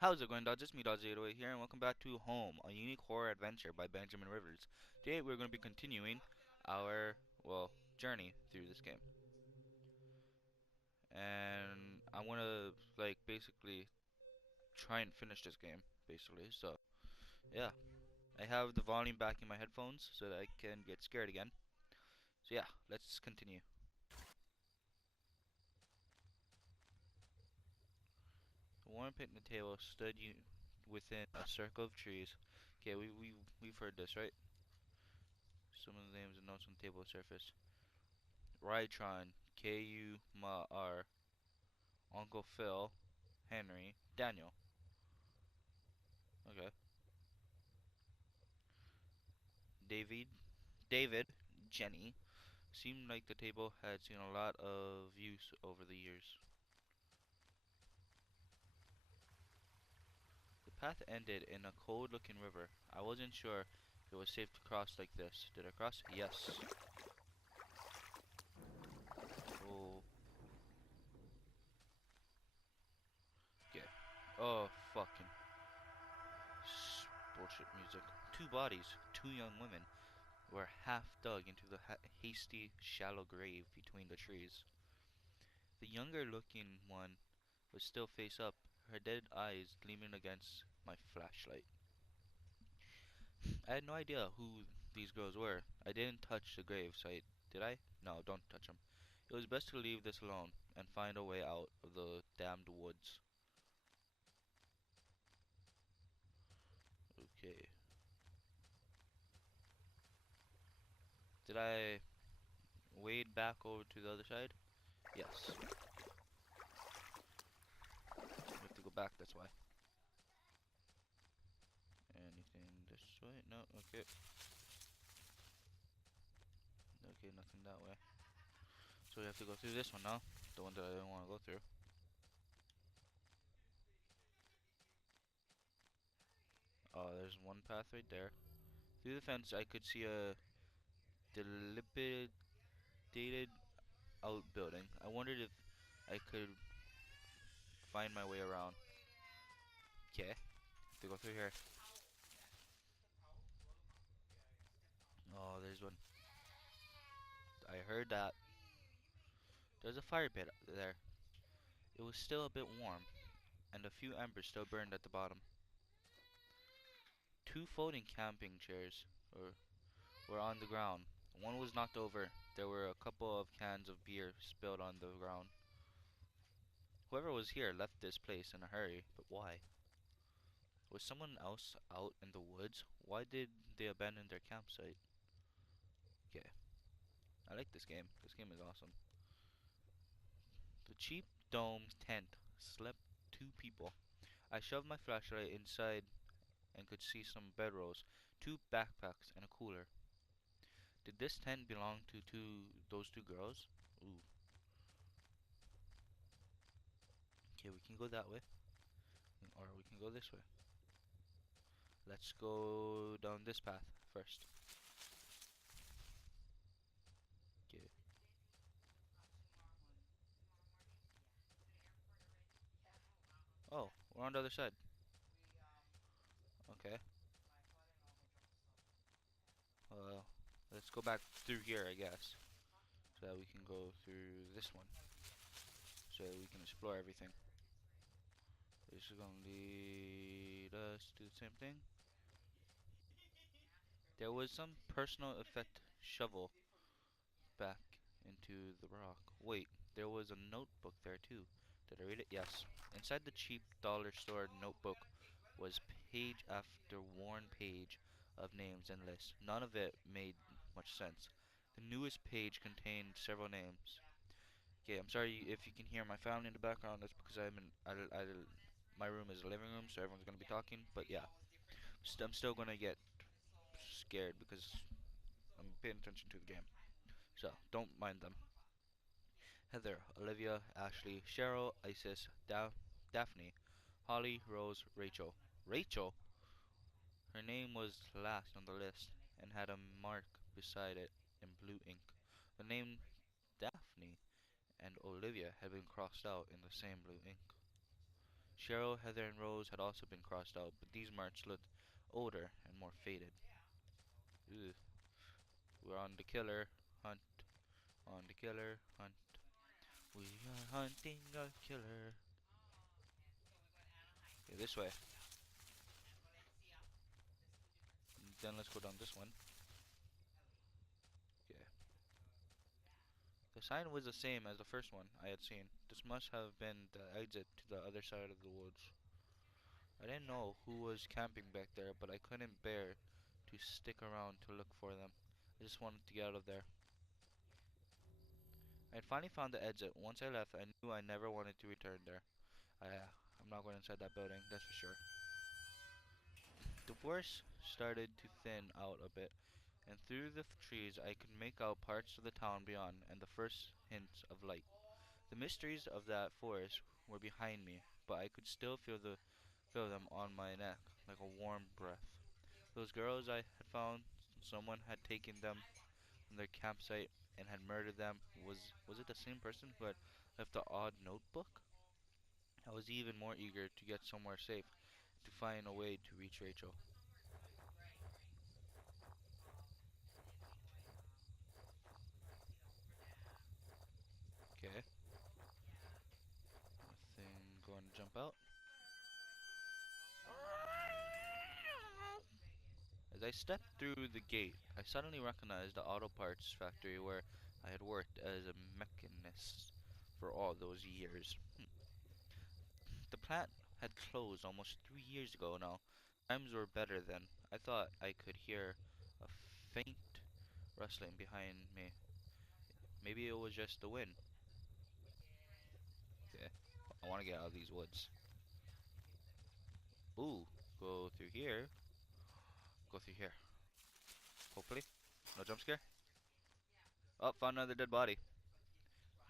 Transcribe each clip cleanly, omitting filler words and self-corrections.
How's it going, dawgs? It's me, dawgZee here, and welcome back to Home, a unique horror adventure by Benjamin Rivers. Today we're going to be continuing our, journey through this game. And I want to, basically try and finish this game, basically. So, yeah. I have the volume back in my headphones so that I can get scared again. So, yeah, let's continue. The warm picnic table stood within a circle of trees. Okay, we've heard this, right? Some of the names and notes on the table surface. Rytron, Kumar, Uncle Phil, Henry, Daniel. Okay. David, David, Jenny. Seemed like the table had seen a lot of use over the years. The path ended in a cold-looking river. I wasn't sure if it was safe to cross like this. Did I cross? Yes. Oh, okay. Oh, fucking bullshit music. Two bodies, two young women, were half dug into the hasty, shallow grave between the trees. The younger looking one was still face up, her dead eyes gleaming against my flashlight. I had no idea who these girls were. I didn't touch the grave site, did I? No, don't touch them. It was best to leave this alone and find a way out of the damned woods. Okay. Did I wade back over to the other side? Yes. We have to go back, that's why. Anything this way? No, okay. Okay, nothing that way. So we have to go through this one now. The one that I didn't want to go through. Oh, there's one path right there. Through the fence, I could see a dilapidated outbuilding. I wondered if I could find my way around. Okay, to go through here. Oh, there's one. I heard that. There's a fire pit there. It was still a bit warm, and a few embers still burned at the bottom. Two folding camping chairs were on the ground. One was knocked over. There were a couple of cans of beer spilled on the ground. Whoever was here left this place in a hurry, but why? Was someone else out in the woods? Why did they abandon their campsite? Okay, I like this game. This game is awesome. The cheap dome tent slept two people. I shoved my flashlight inside and could see some bedrolls, two backpacks, and a cooler. Did this tent belong to those two girls? Ooh. Okay, we can go that way, or we can go this way. Let's go down this path first. Okay. Oh, we're on the other side. Okay. Well, let's go back through here, I guess, so that we can go through this one, so that we can explore everything. This is gonna lead us to the same thing. There was some personal effect shovel back into the rock. Wait, there was a notebook there too. Did I read it? Yes. Inside the cheap dollar store notebook was page after worn page of names and lists. None of it made much sense. The newest page contained several names. Okay, I'm sorry if you can hear my family in the background. That's because my room is a living room, so everyone's gonna be talking. But yeah, I'm still gonna get scared because I'm paying attention to the game. So don't mind them. Heather, Olivia, Ashley, Cheryl, Isis, Daphne, Holly, Rose, Rachel. Rachel? Her name was last on the list and had a mark beside it in blue ink. The name Daphne and Olivia had been crossed out in the same blue ink. Cheryl, Heather, and Rose had also been crossed out, but these marks looked older and more faded. Ugh. We're on the killer hunt. On the killer hunt. We are hunting a killer. Okay, this way. Then let's go down this one. Okay. The sign was the same as the first one I had seen. This must have been the exit to the other side of the woods. I didn't know who was camping back there, but I couldn't bear to stick around to look for them. I just wanted to get out of there. I had finally found the exit. Once I left, I knew I never wanted to return there. I'm not going inside that building, that's for sure. The forest started to thin out a bit, and through the trees I could make out parts of the town beyond and the first hints of light. The mysteries of that forest were behind me, but I could still feel them on my neck like a warm breath. Those girls I had found, someone had taken them from their campsite and had murdered them. Was it the same person who had left the odd notebook? I was even more eager to get somewhere safe, to find a way to reach Rachel. Okay, nothing going to jump out. As I stepped through the gate, I suddenly recognized the auto parts factory where I had worked as a mechanist for all those years. The plant had closed almost 3 years ago now. Times were better then. I thought I could hear a faint rustling behind me. Maybe it was just the wind. Okay, I want to get out of these woods. Ooh, go through here. Go through here. Hopefully, no jump scare. Oh, found another dead body.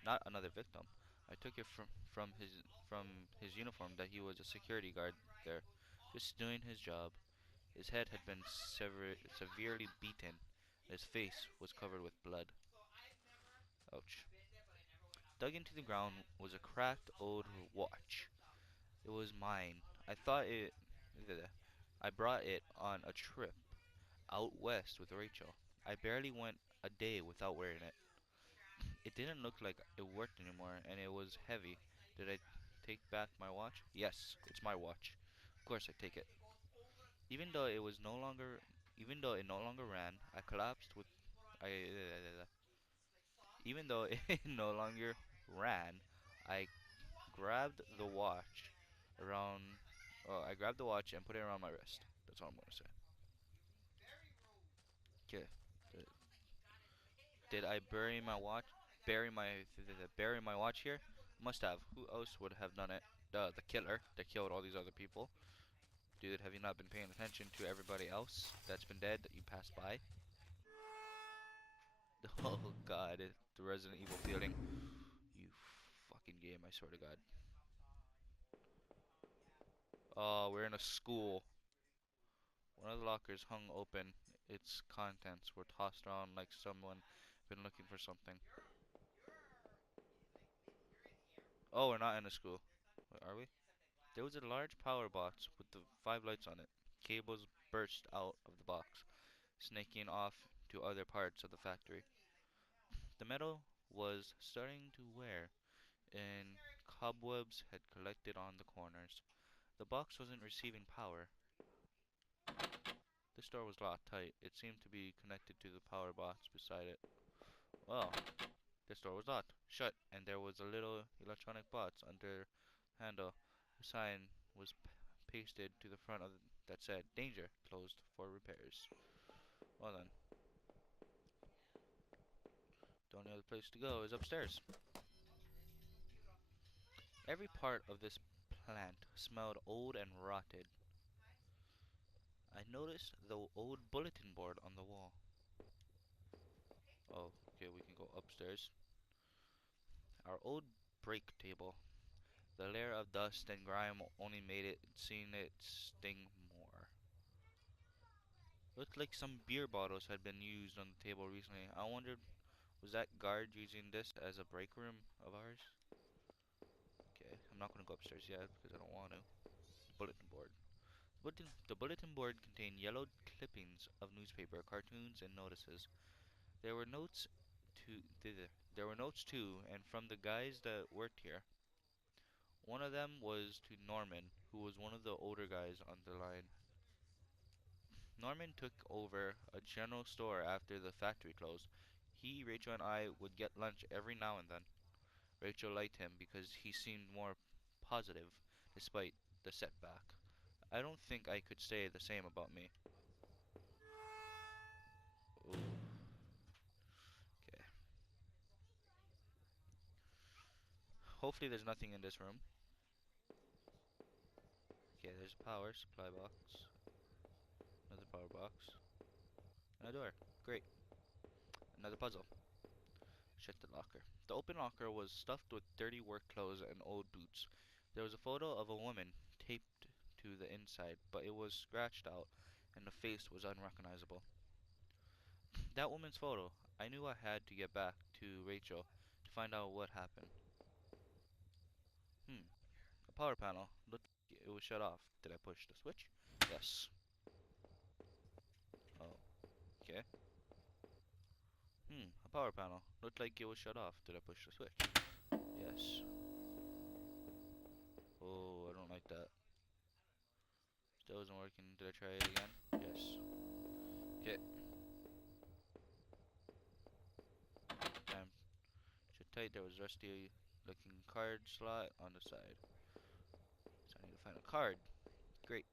Not another victim. I took it from his uniform that he was a security guard there, just doing his job. His head had been severely beaten. His face was covered with blood. Ouch. Dug into the ground was a cracked old watch. It was mine. I thought it. I brought it on a trip out west with Rachel. I barely went a day without wearing it. It didn't look like it worked anymore, and it was heavy. Did I take back my watch? Yes, it's my watch. Of course I take it. Even though it was no longer, even though it no longer ran, I collapsed with. I. Even though it no longer ran, I grabbed the watch around. I grabbed the watch and put it around my wrist. That's all I'm gonna say. Okay. Did I bury my watch? Bury my watch here? Must have. Who else would have done it? The killer that killed all these other people. Dude, have you not been paying attention to everybody else that's been dead that you passed by? Oh god, the Resident Evil feeling. You fucking game, I swear to god. Oh, we're in a school. One of the lockers hung open. Its contents were tossed around like someone been looking for something. Oh, we're not in a school. Wait, are we? There was a large power box with the 5 lights on it. Cables burst out of the box, snaking off to other parts of the factory. The metal was starting to wear, and cobwebs had collected on the corners. The box wasn't receiving power. This door was locked tight. It seemed to be connected to the power box beside it. Well, this door was locked, shut, and there was a little electronic box under the handle. The sign was pasted to the front of that said, "Danger, closed for repairs." Well then, the only other place to go is upstairs. Every part of this plant smelled old and rotted. I noticed the old bulletin board on the wall. Oh, okay, we can go upstairs. Our old break table. The layer of dust and grime only made it seem it sting more. Looked like some beer bottles had been used on the table recently. I wondered, was that guard using this as a break room of ours? Okay, I'm I'm not gonna go upstairs yet because I don't want to. Bulletin board. The bulletin board contained yellowed clippings of newspaper, cartoons, and notices. There were notes there were notes too, and from the guys that worked here. One of them was to Norman, who was one of the older guys on the line. Norman took over a general store after the factory closed. He, Rachel, and I would get lunch every now and then. Rachel liked him because he seemed more positive despite the setback. I don't think I could say the same about me. Ooh, okay. Hopefully there's nothing in this room. Okay, there's a power supply box. Another power box. Another door. Great. Another puzzle. Check the locker. The open locker was stuffed with dirty work clothes and old boots. There was a photo of a woman taped to the inside, but it was scratched out and the face was unrecognizable. That woman's photo. I knew I had to get back to Rachel to find out what happened. Hmm. A power panel. Looked like it was shut off. Did I push the switch? Yes. Oh, okay. A power panel. Looked like it was shut off. Did I push the switch? Yes. Oh, I don't like that. Still isn't working. Did I try it again? Yes. Okay. Time. Shut tight. There was rusty looking card slot on the side. So I need to find a card. Great.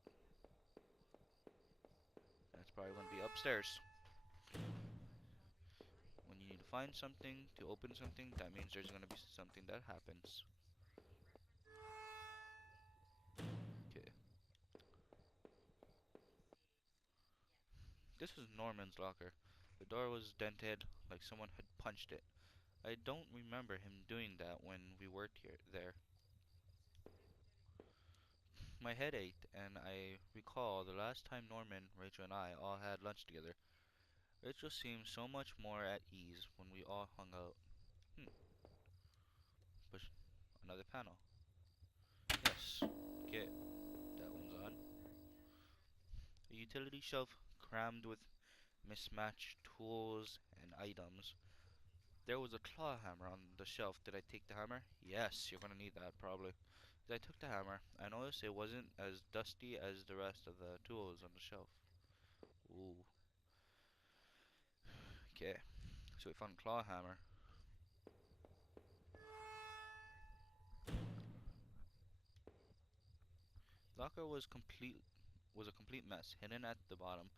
That's probably going to be upstairs. When you need to find something to open something, that means there's going to be something that happens. Okay. This was Norman's locker. The door was dented like someone had punched it. I don't remember him doing that when we worked here there. My head ached, and I recall the last time Norman, Rachel, and I all had lunch together. Rachel seemed so much more at ease when we all hung out. Hmm, push another panel. Yes. Okay, that one's on. A utility shelf crammed with mismatched tools and items. There was a claw hammer on the shelf. Did I take the hammer? Yes, you're gonna need that probably. I took the hammer. I noticed it wasn't as dusty as the rest of the tools on the shelf. Ooh. Okay, so we found a claw hammer. Locker was a complete mess. Hidden at the bottom.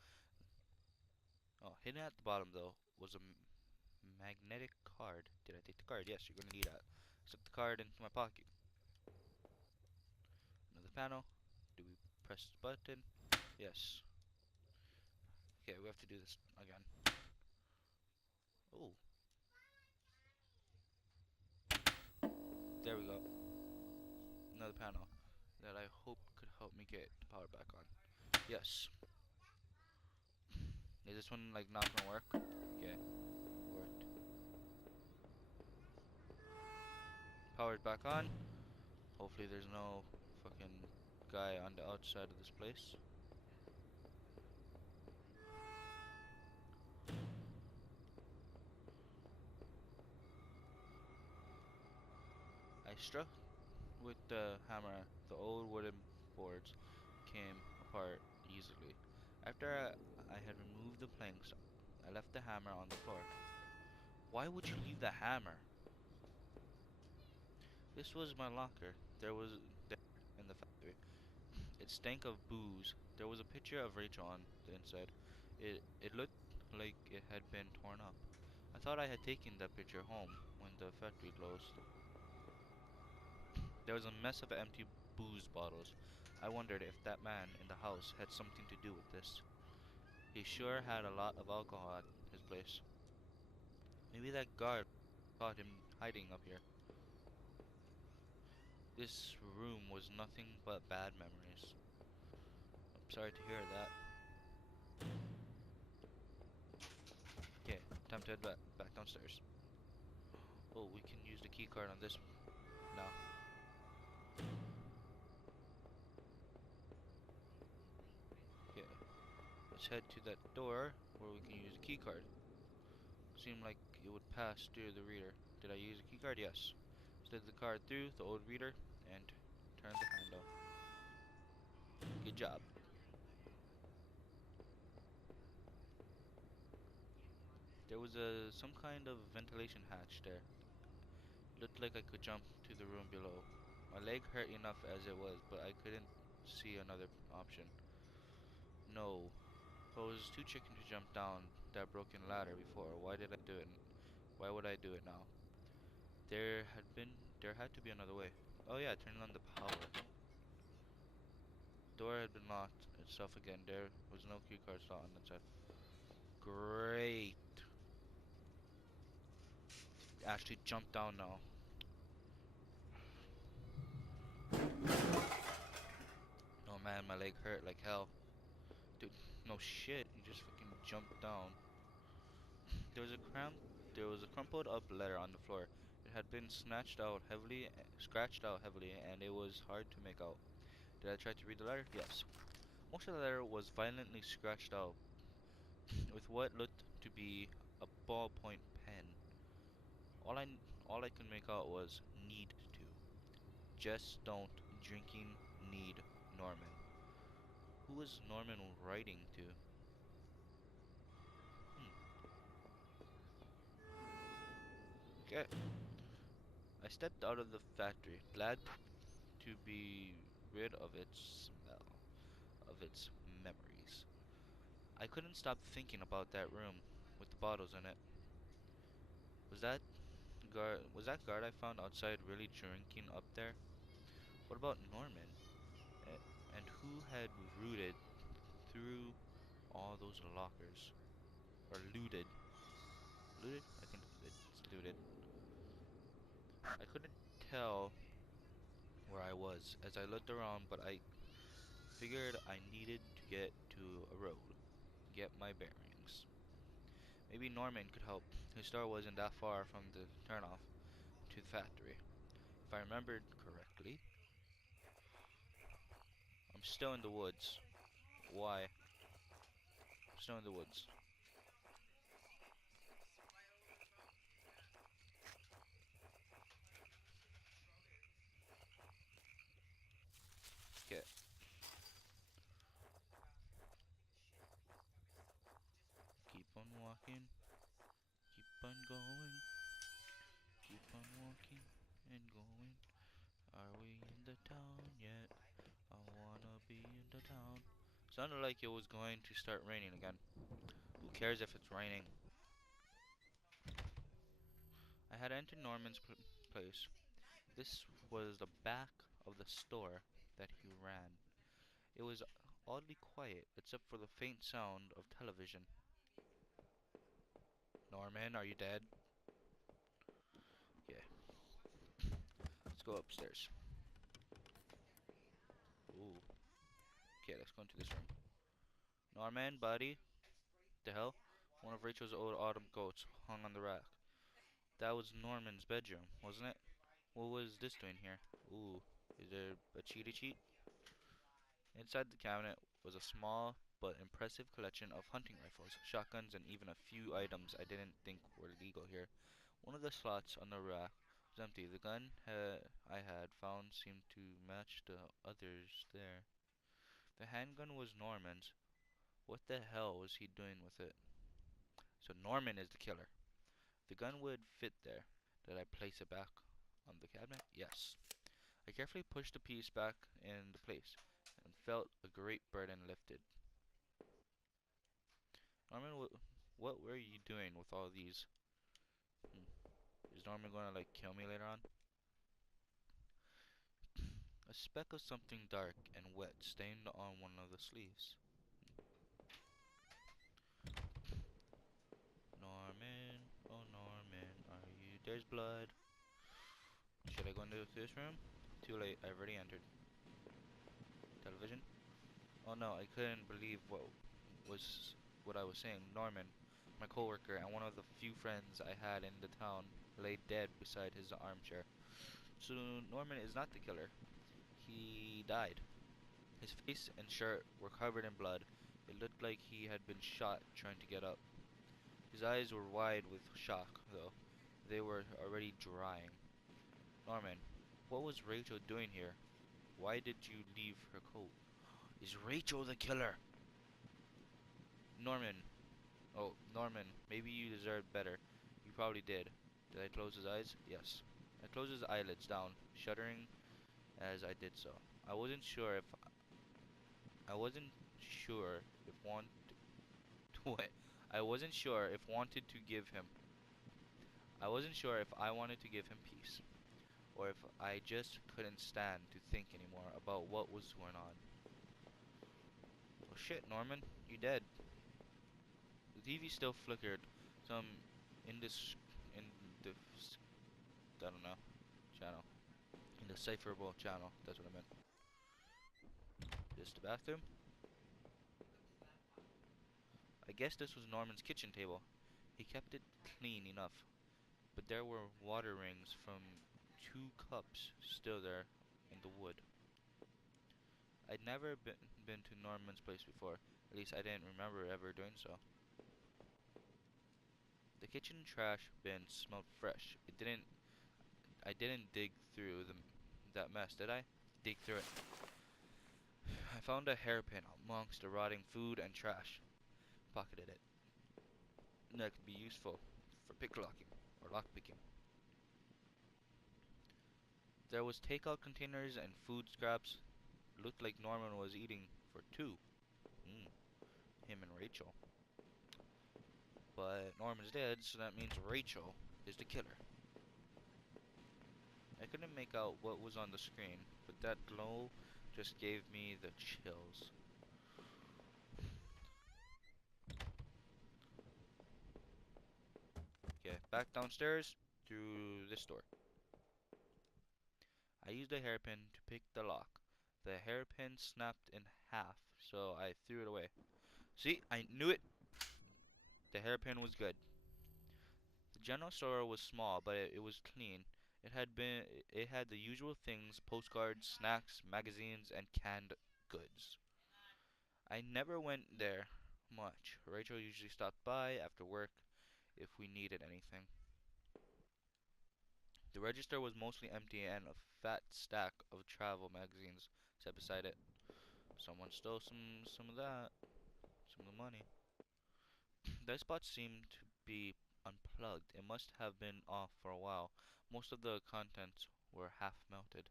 Oh, hidden at the bottom though was a magnetic card. Did I take the card? Yes, you're gonna need that. Slip the card into my pocket. Another panel. Do we press the button? Yes. Okay, we have to do this again. Oh, there we go. Another panel that I hope could help me get the power back on. Yes. Is this one like not gonna work? Okay, worked. Powered back on. Hopefully there's no fucking guy on the outside of this place. I struck with the hammer. The old wooden boards came apart easily. After I had removed the planks, I left the hammer on the floor. Why would you leave the hammer? This was my locker. There was there in the factory. It stank of booze. There was a picture of Rachel on the inside. It looked like it had been torn up. I thought I had taken that picture home when the factory closed. There was a mess of empty booze bottles. I wondered if that man in the house had something to do with this. He sure had a lot of alcohol at his place. Maybe that guard caught him hiding up here. This room was nothing but bad memories. I'm sorry to hear that. Okay, time to head back downstairs. Oh, we can use the key card on this now. Let's head to that door where we can use a key card. Seemed like it would pass through the reader. Did I use a key card? Yes. Slid the card through the old reader and turned the handle. Good job. There was some kind of ventilation hatch there. Looked like I could jump to the room below. My leg hurt enough as it was, but I couldn't see another option. No. I was too chicken to jump down that broken ladder before. Why did I do it? Why would I do it now? There had to be another way. Oh yeah, turning on the power. Door had been locked itself again. There was no key card slot on the inside. Great. Actually jump down now. Oh man, my leg hurt like hell. Dude, no shit. You just fucking jumped down. There was a crumpled up letter on the floor. It had been scratched out heavily, and it was hard to make out. Did I try to read the letter? Yes. Most of the letter was violently scratched out with what looked to be a ballpoint pen. All I all I could make out was need to. Just don't drinking need Norman. Who was Norman writing to? Hmm. Okay. I stepped out of the factory, glad to be rid of its smell, of its memories. I couldn't stop thinking about that room with the bottles in it. Was that guard I found outside really drinking up there? What about Norman? And who had rooted through all those lockers? Or looted? Looted? I think it's looted. I couldn't tell where I was as I looked around, but I figured I needed to get to a road, get my bearings. Maybe Norman could help. His store wasn't that far from the turnoff to the factory. If I remembered correctly, I'm still in the woods. Why? I'm still in the woods. Okay, keep on walking, keep on going, keep on walking and going. Are we in the town yet? I wanna be in the town. Sounded like it was going to start raining again. Who cares if it's raining? I had entered Norman's place. This was the back of the store that he ran. It was oddly quiet, except for the faint sound of television. Norman, are you dead? Yeah, let's go upstairs. Ooh, okay, let's go into this room. Norman, buddy, the hell? One of Rachel's old autumn coats hung on the rack. That was Norman's bedroom, wasn't it? What was this doing here? Ooh, is there a cheaty cheat? Inside the cabinet was a small but impressive collection of hunting rifles, shotguns, and even a few items I didn't think were legal here. One of the slots on the rack was empty. The gun I had found seemed to match the others there. The handgun was Norman's. What the hell was he doing with it? So Norman is the killer. The gun would fit there. Did I place it back on the cabinet? Yes. I carefully pushed the piece back into place and felt a great burden lifted. Norman, what were you doing with all these? Hmm. Is Norman gonna like kill me later on? A speck of something dark and wet stained on one of the sleeves. Norman, oh Norman, are you? There's blood. Should I go into this room? Too late, I've already entered. Television? Oh no, I couldn't believe was what I was saying. Norman, my coworker and one of the few friends I had in the town, lay dead beside his armchair. So Norman is not the killer. He died. His face and shirt were covered in blood. It looked like he had been shot trying to get up. His eyes were wide with shock, though. They were already drying. Norman, what was Rachel doing here? Why did you leave her coat? Is Rachel the killer? Norman. Oh, Norman, maybe you deserved better. You probably did. Did I close his eyes? Yes. I closed his eyelids down, shuddering as I did so. I wasn't sure if I wasn't sure if want what? I wasn't sure if wanted to give him. I wasn't sure if I wanted to give him peace, or if I just couldn't stand to think anymore about what was going on. Oh shit, Norman, you dead. The TV still flickered. Some indis in the I don't know channel. Indecipherable channel. That's what I meant. This the bathroom? I guess this was Norman's kitchen table. He kept it clean enough, but there were water rings from 2 cups still there in the wood. I'd never been to Norman's place before. At least I didn't remember ever doing so. The kitchen trash bin smelled fresh. I didn't dig through that mess, did I? Dig through it. I found a hairpin amongst the rotting food and trash. Pocketed it. That could be useful for picklocking or lockpicking. There was takeout containers and food scraps. Looked like Norman was eating for two. Mm, him and Rachel. But Norman's dead, so that means Rachel is the killer. I couldn't make out what was on the screen, but that glow just gave me the chills. Okay, back downstairs through this door. I used a hairpin to pick the lock. The hairpin snapped in half, so I threw it away. See, I knew it. The hairpin was good. The general store was small, but it was clean. It had the usual things: postcards, snacks, magazines, and canned goods. I never went there much. Rachel usually stopped by after work if we needed anything. The register was mostly empty and a fat stack of travel magazines sat beside it. Someone stole some of that, some of the money. That spot seemed to be unplugged. It must have been off for a while. Most of the contents were half melted.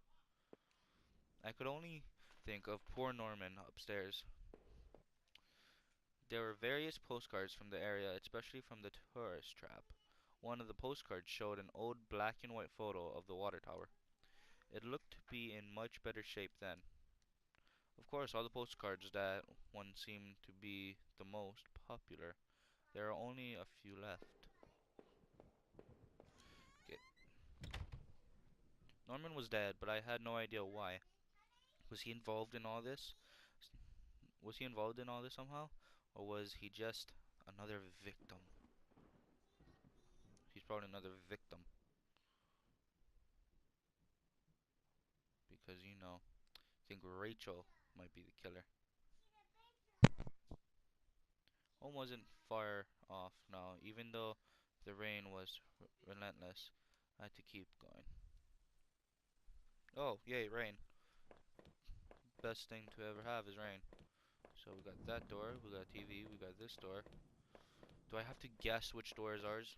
I could only think of poor Norman upstairs. There were various postcards from the area, especially from the tourist trap. One of the postcards showed an old black and white photo of the water tower. It looked to be in much better shape then. Of course, all the postcards that one seemed to be the most popular. There are only a few left. Okay. Norman was dead, but I had no idea why. Was he involved in all this? Was he involved in all this somehow? Or was he just another victim? He's probably another victim. Because, I think Rachel might be the killer. Home wasn't far off now, even though the rain was relentless. I had to keep going. Oh, yay, rain. Best thing to ever have is rain. So we got that door, we got TV, we got this door. Do I have to guess which door is ours?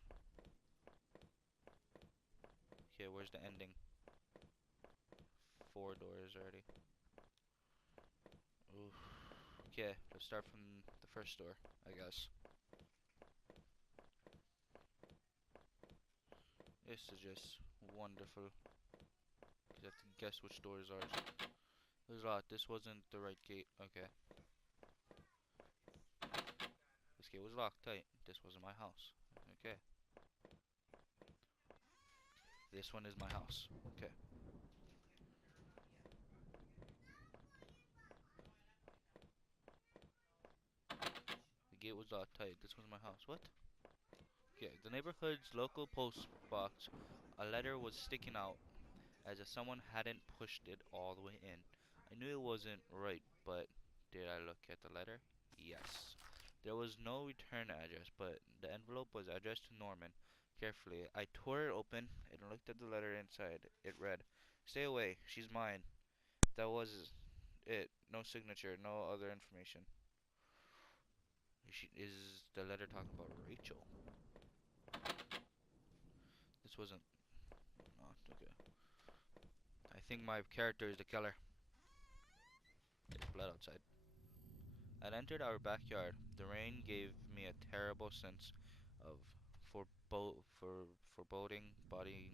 Okay, where's the ending? 4 doors already. Oof. Okay, let's start from the first door, I guess. This is just wonderful. You have to guess which door is ours. It was locked. This wasn't the right gate. Okay. This gate was locked tight. This wasn't my house. Okay. This one is my house. Okay. The gate was locked tight. This was my house. What? Okay. The neighborhood's local post box. A letter was sticking out as if someone hadn't pushed it all the way in. I knew it wasn't right, but did I look at the letter? Yes. There was no return address, but the envelope was addressed to Norman. Carefully, I tore it open and looked at the letter inside. It read, "Stay away, she's mine." That was it. No signature, no other information. Is the letter talking about Rachel? This wasn't. Oh, okay. I think my character is the killer. There's blood outside. I entered our backyard. The rain gave me a terrible sense of foreboding, body,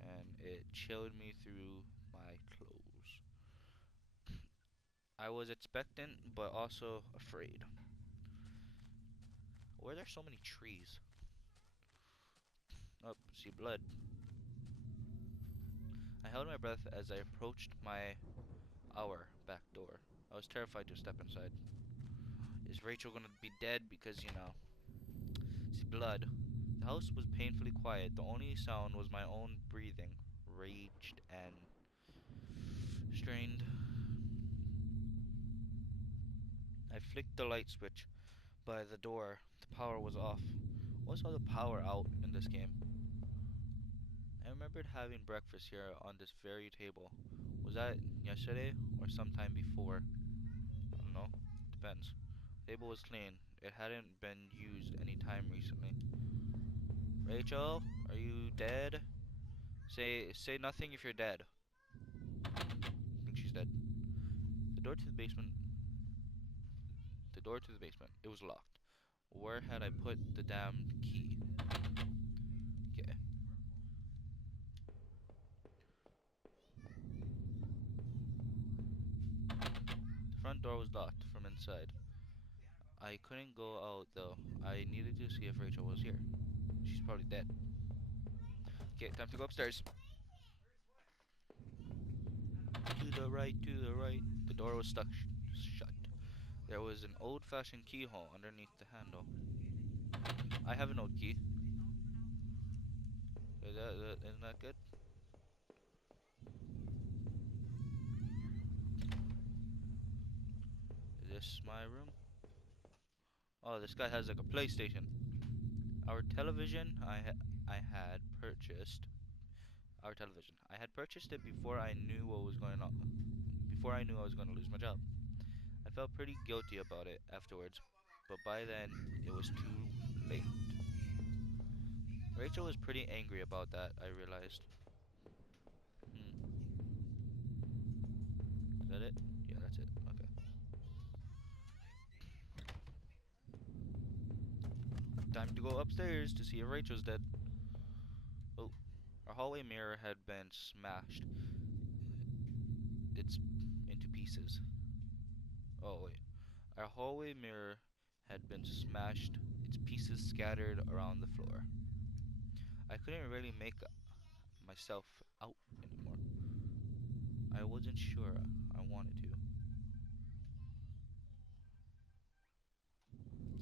and it chilled me through my clothes. I was expectant, but also afraid. Why are there so many trees? Oh, see blood. I held my breath as I approached our back door. I was terrified to step inside. Is Rachel gonna be dead? Because, see blood. The house was painfully quiet. The only sound was my own breathing, raged and strained. I flicked the light switch by the door. The power was off. What's all the power out in this game? I remembered having breakfast here on this very table. Was that yesterday or sometime before? I don't know. Depends. The table was clean. It hadn't been used any time recently. Rachel, are you dead? Say nothing if you're dead. I think she's dead. The door to the basement. The door to the basement. It was locked. Where had I put the damn key? Okay. The front door was locked from inside. I couldn't go out though. I needed to see if Rachel was here. She's probably dead. Okay, time to go upstairs. To the right, to the right. The door was stuck shut. There was an old-fashioned keyhole underneath the handle. I have an old key. Isn't that good? Is this my room? Oh, this guy has like a PlayStation. Our television, I had purchased our television. I had purchased it before I knew what was going on. Before I knew I was going to lose my job. I felt pretty guilty about it afterwards, but by then it was too late. Rachel was pretty angry about that, I realized. Hmm. Is that it? Yeah, that's it. Okay. Time to go upstairs to see if Rachel's dead. Oh, our hallway mirror had been smashed. It's into pieces. Oh, wait. Our hallway mirror had been smashed, its pieces scattered around the floor. I couldn't really make myself out anymore. I wasn't sure I wanted to.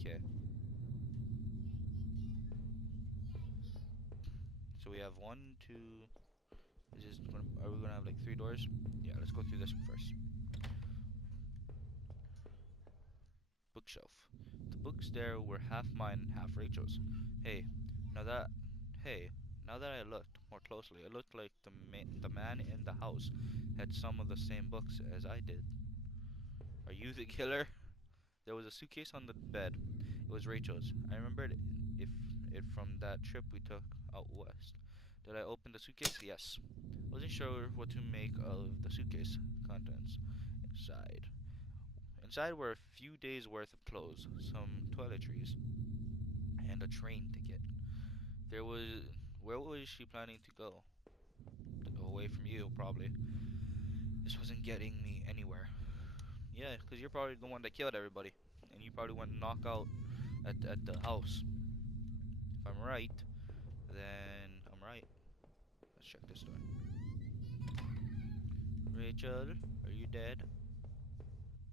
Okay, so we have one, two. Are we gonna have like three doors? Yeah, let's go through this one first. Bookshelf. The books there were half mine and half Rachel's. Hey, now that hey, now that I looked more closely, it looked like the man in the house had some of the same books as I did. Are you the killer? There was a suitcase on the bed. It was Rachel's. I remembered if it from that trip we took out west. Did I open the suitcase? Yes. Wasn't sure what to make of the suitcase contents inside. Inside were a few days worth of clothes, some toiletries, and a train ticket. There was Where was she planning to go? Away from you, probably. This wasn't getting me anywhere. Yeah, because you're probably the one that killed everybody, and you probably went knock out at the house. If I'm right, then I'm right. Let's check this door. Rachel, are you dead?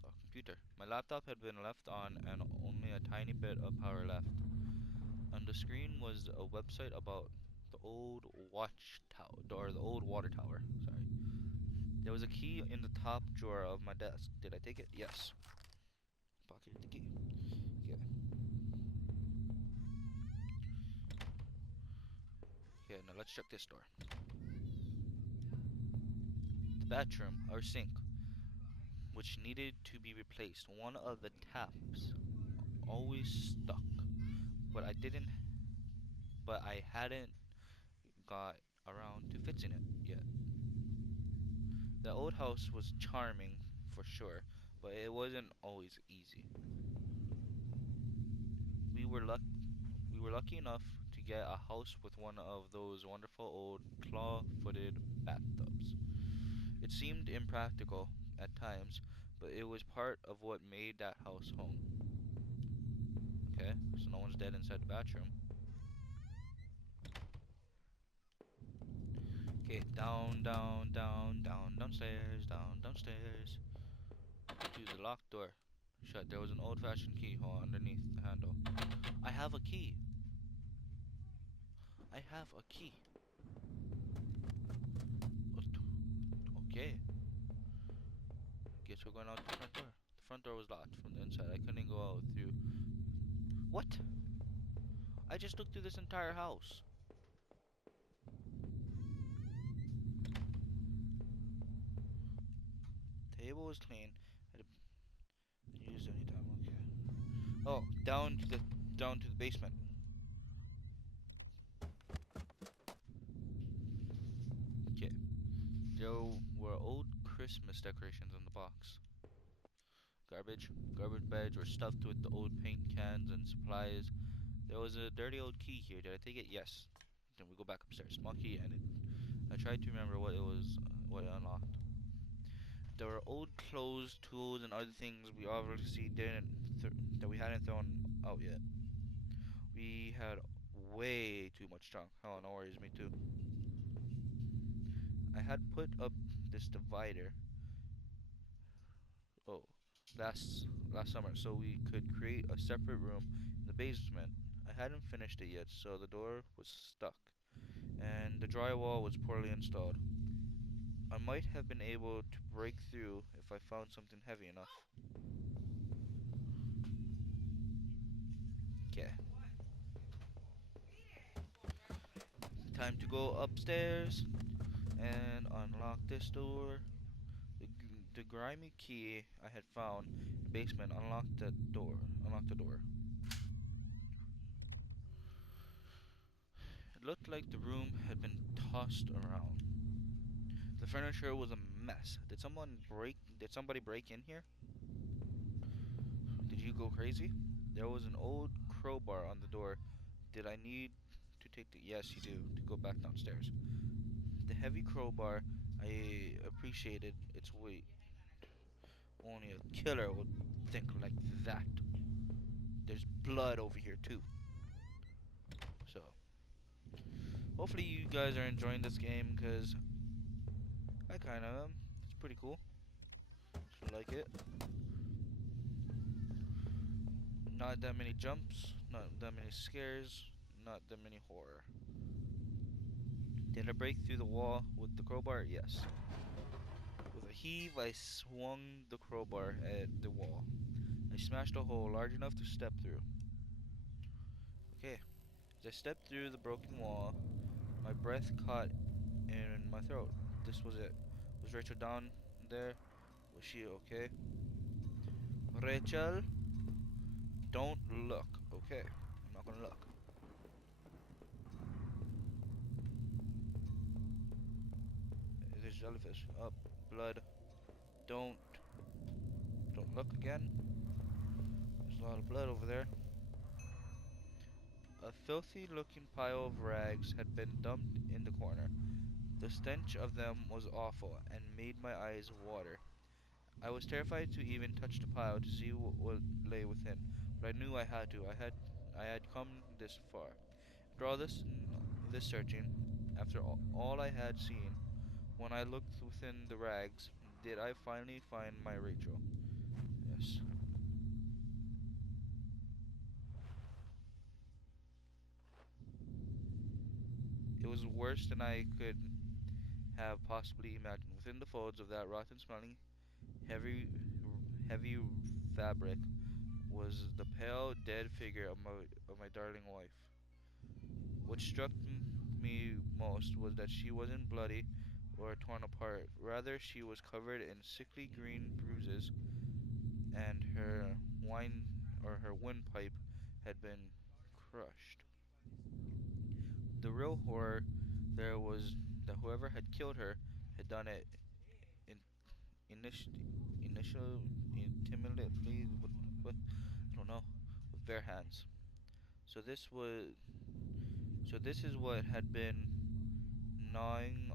Oh, computer. My laptop had been left on and only a tiny bit of power left. On the screen was a website about the old watch tower, or the old water tower. Sorry. There was a key in the top drawer of my desk. Did I take it? Yes. Okay, the key. Okay. Okay, now let's check this door. The bathroom, our sink, which needed to be replaced. One of the taps always stuck, but I hadn't got around to fixing it yet. The old house was charming for sure, but it wasn't always easy. We were luck we were lucky enough to get a house with one of those wonderful old claw-footed bathtubs. It seemed impractical at times, but it was part of what made that house home. Okay, so no one's dead inside the bathroom. Okay, downstairs, downstairs. To the locked door. Shut. There was an old-fashioned keyhole underneath the handle. I have a key. I have a key. Okay. Guess we're going out the front door. The front door was locked from the inside. I couldn't go out through. What? I just looked through this entire house. Table was clean. I didn't use any time. Okay. Oh, down to the basement. Okay. There were old Christmas decorations in the box. Garbage bags were stuffed with the old paint cans and supplies. There was a dirty old key here. Did I take it? Yes. Then we go back upstairs. Small key, and I tried to remember what it was, what it unlocked. There were old clothes, tools, and other things we obviously didn't that we hadn't thrown out yet. We had way too much junk. Oh, no worries, me too. I had put up this divider. Oh, last summer, so we could create a separate room in the basement. I hadn't finished it yet, so the door was stuck, and the drywall was poorly installed. I might have been able to break through if I found something heavy enough. Okay, time to go upstairs and unlock this door. The grimy key I had found in the basement unlocked the door. Unlocked the door. It looked like the room had been tossed around. The furniture was a mess. Did somebody break in here? Did you go crazy? There was an old crowbar on the door. Did I need to take the yes you do to go back downstairs? The heavy crowbar, I appreciated its weight. Only a killer would think like that. There's blood over here too. So hopefully you guys are enjoying this game, cause I kinda am. It's pretty cool. Should like it. Not that many jumps, not that many scares, not that many horror. Did I break through the wall with the crowbar? Yes. With a heave, I swung the crowbar at the wall. I smashed a hole large enough to step through. Okay. As I stepped through the broken wall, my breath caught in my throat. This was it. Was Rachel down there? Was she okay? Rachel, don't look. Okay. I'm not gonna look. There's jellyfish. Up. Blood. Don't. Don't look again. There's a lot of blood over there. A filthy looking pile of rags had been dumped in the corner. The stench of them was awful and made my eyes water. I was terrified to even touch the pile to see what lay within, but I knew I had to. I had come this far. After all this searching, after all I had seen, when I looked within the rags, did I finally find my Rachel? Yes. It was worse than I could have possibly imagined. Within the folds of that rotten smelling, heavy, heavy fabric was the pale, dead figure of my darling wife. What struck me most was that she wasn't bloody or torn apart. Rather, she was covered in sickly green bruises, and her windpipe had been crushed. The real horror there was that whoever had killed her had done it in initial initial intimately with I don't know, with bare hands. So this is what had been gnawing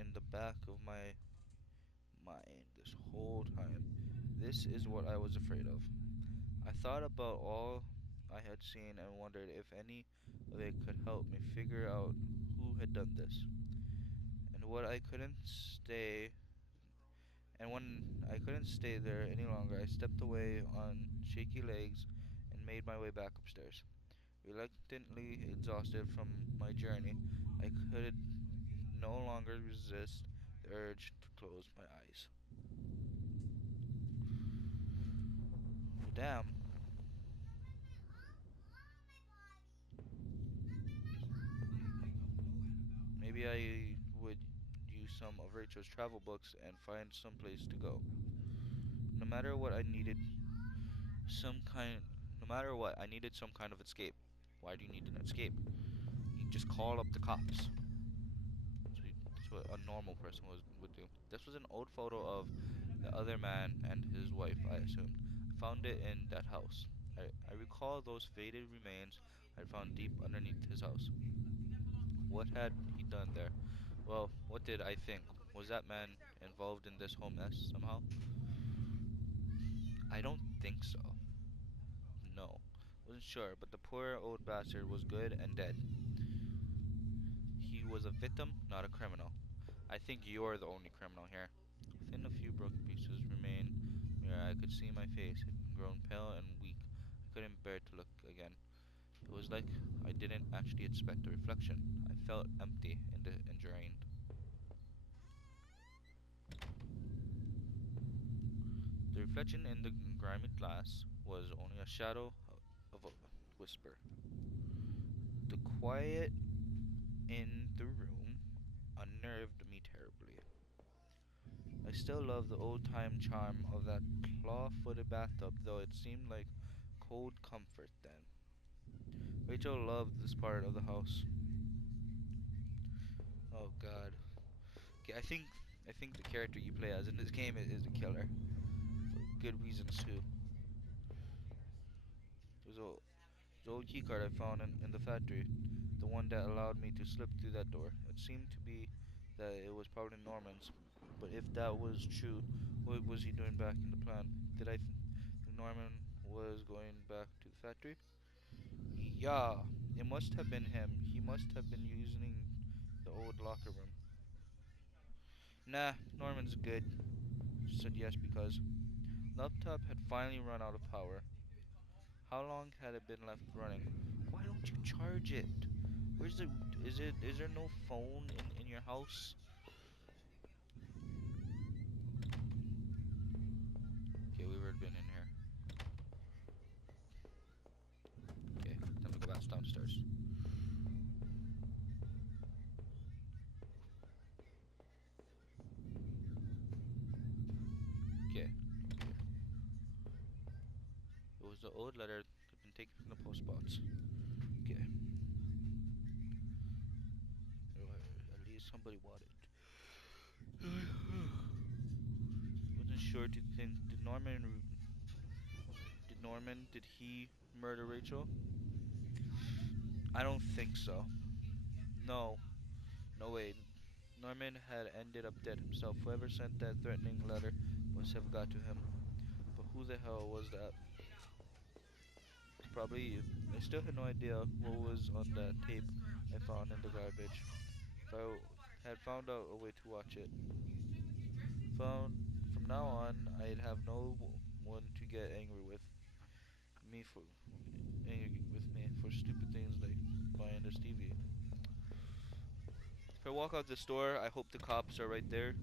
in the back of my mind this whole time. This is what I was afraid of. I thought about all I had seen and wondered if any of it could help me figure out who had done this. And what I couldn't stay and when I couldn't stay there any longer, I stepped away on shaky legs and made my way back upstairs. Reluctantly exhausted from my journey, I could no longer resist the urge to close my eyes. Damn, maybe I would use some of Rachel's travel books and find some place to go. No matter what, I needed some kind. No matter what, I needed some kind of escape. Why do you need an escape? You just call up the cops. That's what a normal person would do. This was an old photo of the other man and his wife, I assumed. I found it in that house. I recall those faded remains I found deep underneath his house. What had he done there? Well, what did I think? Was that man involved in this whole mess somehow? I don't think so. No. Wasn't sure, but the poor old bastard was good and dead. He was a victim, not a criminal. I think you're the only criminal here. Within a few broken pieces remained where I could see my face had grown pale and weak. I couldn't bear to look again. It was like I didn't actually expect a reflection. I felt empty and drained. The reflection in the grimy glass was only a shadow of a whisper. The quiet in the room unnerved me terribly. I still love the old-time charm of that claw-footed bathtub, though it seemed like cold comfort then. Rachel loved this part of the house. Oh God. Okay, I think the character you play as in this game is a killer for good reasons too. There's the old keycard I found in the factory, the one that allowed me to slip through that door. It seemed to be that it was probably Norman's, but if that was true, what was he doing back in the plant? Did I think Norman was going back to the factory? Yeah, it must have been him. He must have been using the old locker room. Nah, Norman's good. Said yes because laptop had finally run out of power. How long had it been left running? Why don't you charge it? Where's the is there no phone in your house? Okay, we would have been in here. Okay, time to go back downstairs. Okay. It was the old letter that had been taken from the post box. Okay. At least somebody bought it. Wasn't sure to think did he murder Rachel? I don't think so. No. No way. Norman had ended up dead himself. Whoever sent that threatening letter must have got to him. But who the hell was that? Probably you. I still had no idea what was on that tape I found in the garbage. If I had found out a way to watch it. Found from now on, I'd have no one to get me for angry with me for stupid things like buying this TV. If I walk out the store, I hope the cops are right there.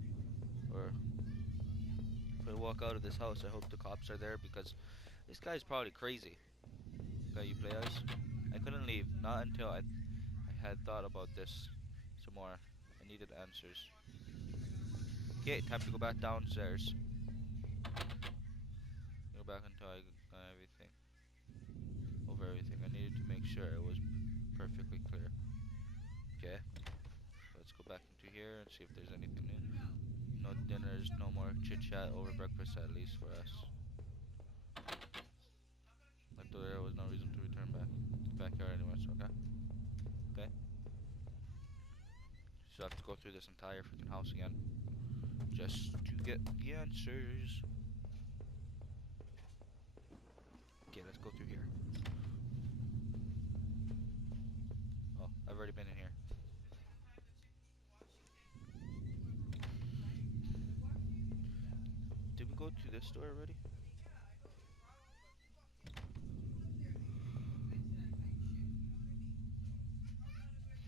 Or if I walk out of this house, I hope the cops are there because This guy's probably crazy. Guy you play as? I couldn't leave, not until I had thought about this some more. I needed answers. Okay, time to go back downstairs. Go back until I got everything. Over everything. I needed to make sure it was perfectly clear. Okay, let's go back into here and see if there's anything new. No dinners, no more chit chat over breakfast, at least for us. Like there was no reason to return back to the backyard anyway, so okay. Okay. So I have to go through this entire freaking house again. Just to get the answers. Okay, let's go through here. Oh, I've already been in here. Did we go to this door already?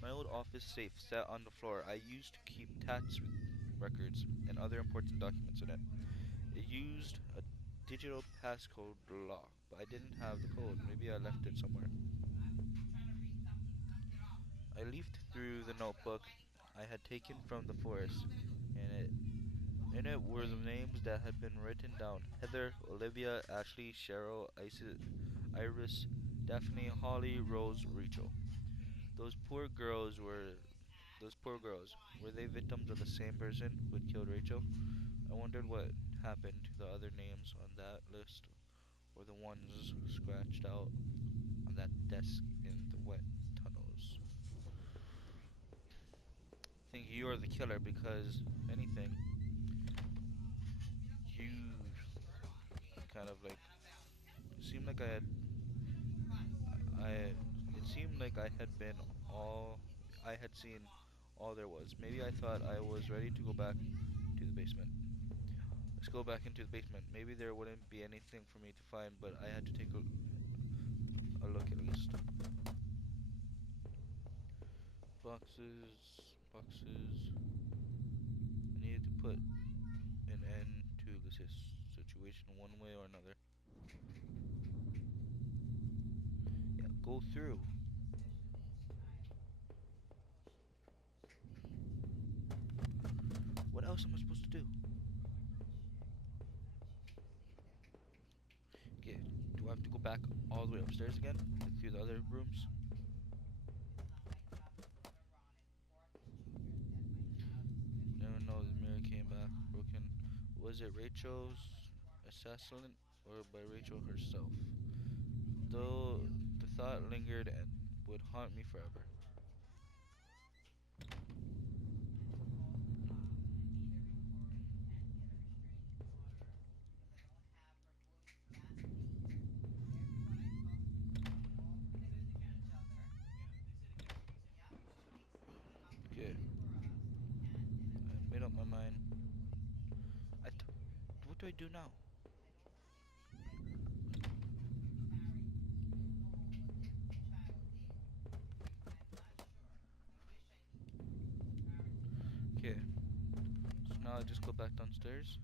My old office safe sat on the floor. I used to keep tax records and other important documents in it. It used a digital passcode lock, but I didn't have the code. Maybe I left it somewhere. I leafed through the notebook I had taken from the forest, and in it were the names that had been written down: Heather, Olivia, Ashley, Cheryl, Iris, Daphne, Holly, Rose, Rachel. Those poor girls were those poor girls. Were they victims of the same person who had killed Rachel? I wondered what happened to the other names on that list, or the ones scratched out on that desk in the wet tunnels. I think you are the killer because, if anything, you kind of like seemed like I it seemed like I had been all I had seen all there was. Maybe I thought I was ready to go back to the basement. Let's go back into the basement. Maybe there wouldn't be anything for me to find, but I had to take a look at least. Boxes, boxes. I needed to put an end to this situation one way or another. Yeah, go through. What else am I supposed to do? Okay, do I have to go back all the way upstairs again? Like through the other rooms? Never know, the mirror came back broken. Was it Rachel's assassin or by Rachel herself? Though the thought lingered and would haunt me forever. Okay, I made up my mind. What do I do now? Okay, so now I just go back downstairs,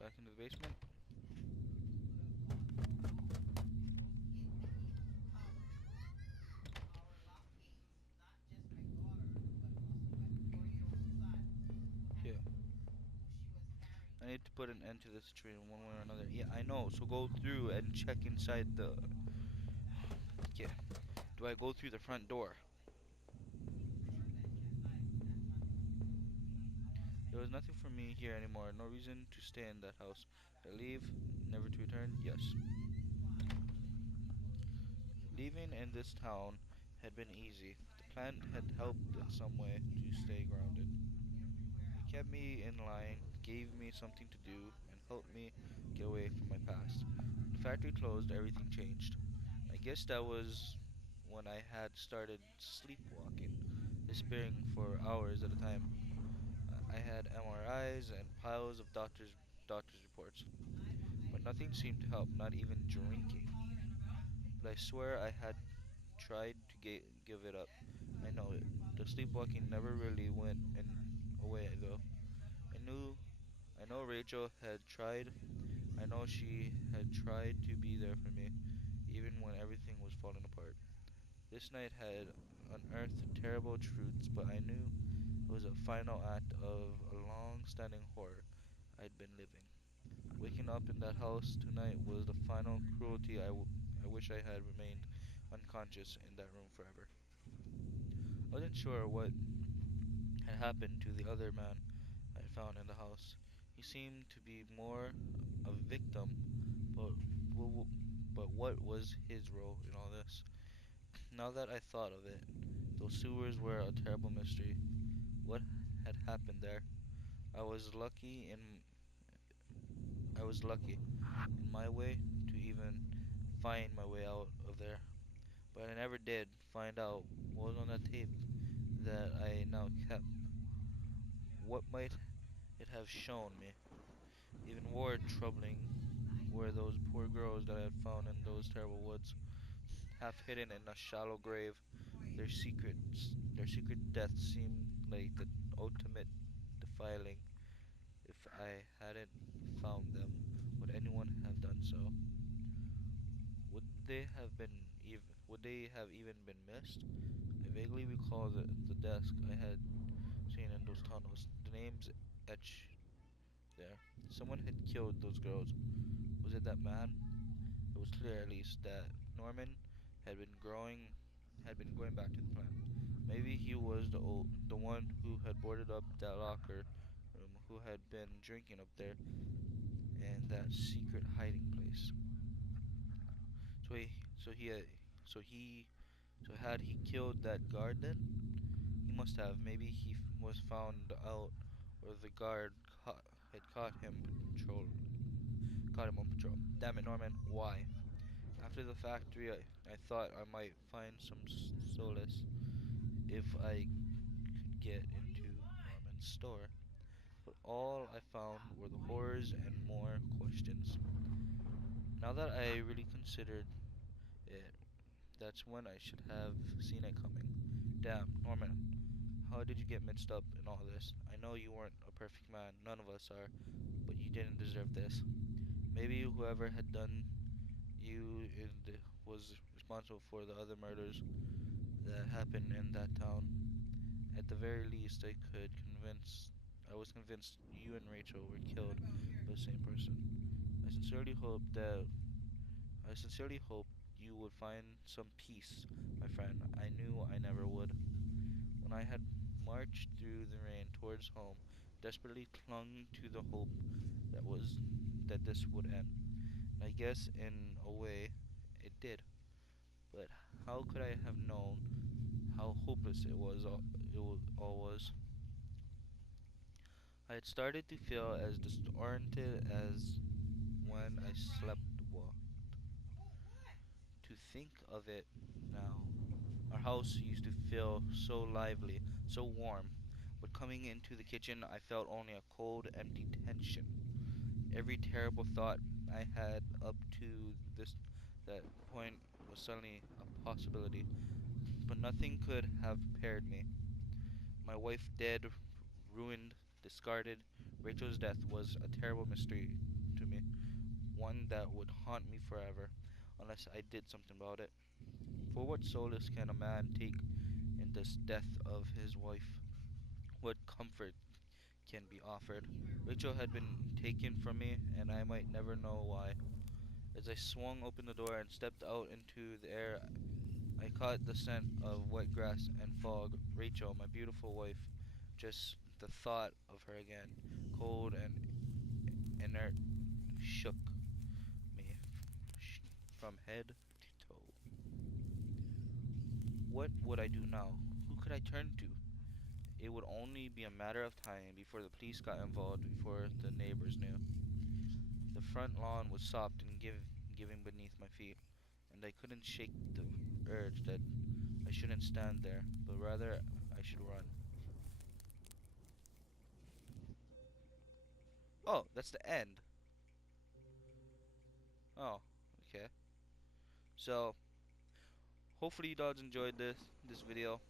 back into the basement. Yeah, I need to put an end to this situation one way or another. Yeah, I know. So go through and check inside the. Yeah. Do I go through the front door? There was nothing for me here anymore. No reason to stay in that house. I leave, never to return. Yes. Leaving in this town had been easy. The plant had helped in some way to stay grounded. It kept me in line, gave me something to do, and helped me get away from my past. When the factory closed, everything changed. I guess that was when I had started sleepwalking, disappearing for hours at a time. I had MRIs and piles of doctor's reports, but nothing seemed to help, not even drinking. But I swear I had tried to give it up. I know it. The sleepwalking never really went away though. I knew I know Rachel had tried I know she had tried to be there for me, even when everything was falling apart. This night had unearthed terrible truths, but I knew it was a final act of a long-standing horror I'd been living. Waking up in that house tonight was the final cruelty. I wish I had remained unconscious in that room forever. I wasn't sure what had happened to the other man I had found in the house. He seemed to be more a victim, but but what was his role in all this? Now that I thought of it, those sewers were a terrible mystery. What had happened there? I was lucky in I was lucky in my way to even find my way out of there, but I never did find out what was on that tape that I now kept. What might it have shown me? Even more troubling were those poor girls that I had found in those terrible woods, half hidden in a shallow grave. Their secret deaths seemed like the ultimate defiling. If I hadn't found them, would anyone have done so? Would they have even been missed? I vaguely recall the desk I had seen in those tunnels. The names etched there. Someone had killed those girls. Was it that man? It was clear at least that Norman had been growing had been going back to the plan. Maybe he was the one who had boarded up that locker room, who had been drinking up there in that secret hiding place. So he, so he, had, so he, so had he killed that guard then? He must have. Maybe he was found out, or the guard had caught him on patrol. Damn it, Norman! Why? After the factory, I thought I might find some solace if I could get into Norman's store, but all I found were the horrors and more questions. Now that I really considered it, that's when I should have seen it coming. Damn, Norman, how did you get mixed up in all this? I know you weren't a perfect man, none of us are, but you didn't deserve this. Maybe whoever had done you was responsible for the other murders that happened in that town. At the very least, I was convinced you and Rachel were killed by the same person. I sincerely hope that I sincerely hoped you would find some peace, my friend. I knew I never would. When I had marched through the rain towards home, desperately clung to the hope that was that this would end. And I guess in a way it did. But how could I have known how hopeless all was? I had started to feel as disoriented as when I slept walked. To think of it now, our house used to feel so lively, so warm, but coming into the kitchen I felt only a cold, empty tension. Every terrible thought I had up to this that point was suddenly a possibility, but nothing could have prepared me. My wife dead, ruined, discarded. Rachel's death was a terrible mystery to me, one that would haunt me forever unless I did something about it. For what solace can a man take in this death of his wife? What comfort can be offered? Rachel had been taken from me, and I might never know why. As I swung open the door and stepped out into the air, I caught the scent of wet grass and fog. Rachel, my beautiful wife. Just the thought of her again, cold and inert, shook me from head to toe. What would I do now? Who could I turn to? It would only be a matter of time before the police got involved, before the neighbors knew. The front lawn was soft and giving beneath my feet, and I couldn't shake the urge that I shouldn't stand there, but rather I should run. Oh, that's the end. Oh, okay. So, hopefully you guys enjoyed this video,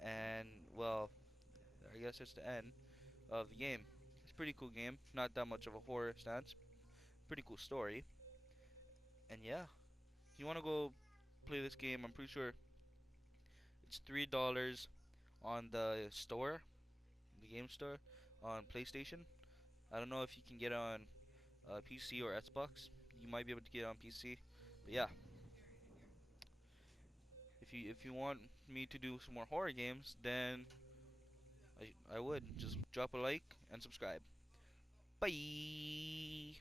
and well, I guess it's the end of the game. It's a pretty cool game, not that much of a horror stance, Pretty cool story. And yeah, if you want to go play this game, I'm pretty sure it's $3 on the store, the game store, on PlayStation. I don't know if you can get it on PC or Xbox. You might be able to get it on PC. But yeah, if you want me to do some more horror games, then I would just drop a like and subscribe. Bye.